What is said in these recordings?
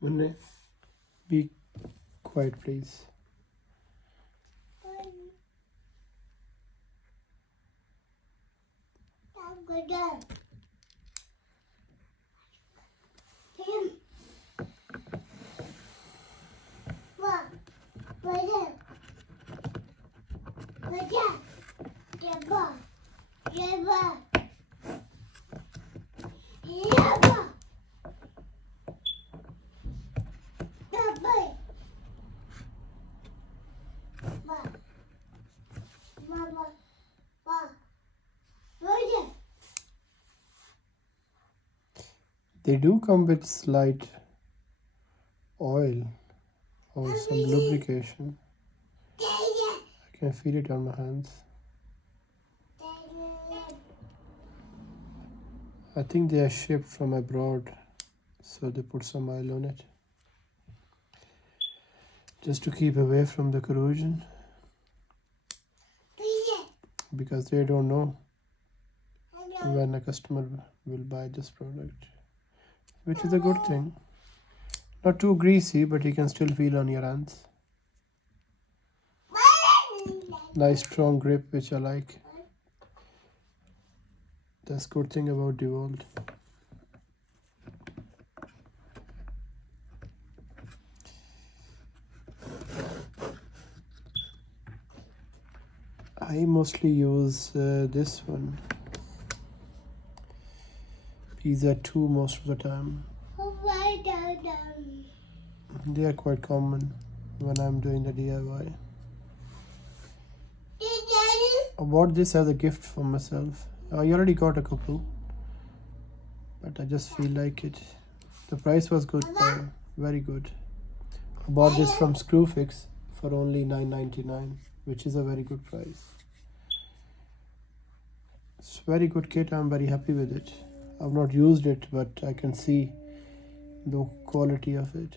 Munne, be quiet, please. They do come with slight oil or some lubrication. I can feel it on my hands. I think they are shipped from abroad, so they put some oil on it just to keep away from the corrosion, because they don't know when a customer will buy this product, which is a good thing. Not too greasy, but you can still feel on your hands. Nice strong grip, which I like. That's good thing about Dewalt. I mostly use this one. These are two most of the time. They are quite common when I'm doing the DIY. I bought this as a gift for myself. I already got a couple, but I just feel like it. The price was good though, very good. I bought this from Screwfix for only $9.99, which is a very good price. It's a very good kit. I'm very happy with it. I've not used it, but I can see the quality of it.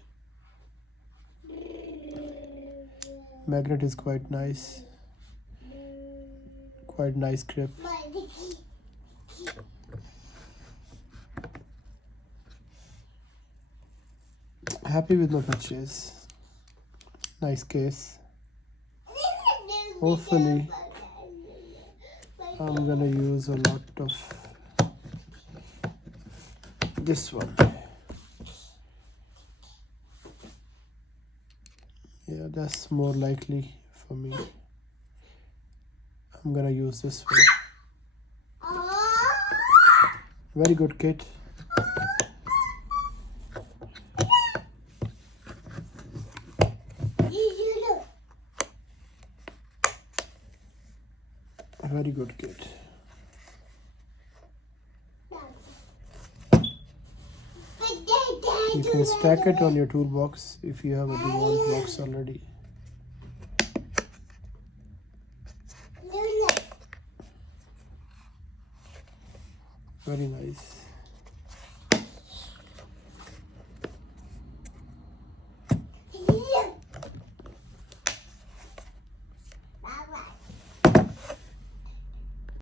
Magnet is quite nice. Quite nice grip. Happy with my purchase. Nice case. Hopefully I'm gonna use a lot of this one. Yeah, that's more likely for me. I'm gonna use this one. Very good kit. Very good kit. You can stack it on your toolbox if you have a Dewalt box already. Very nice.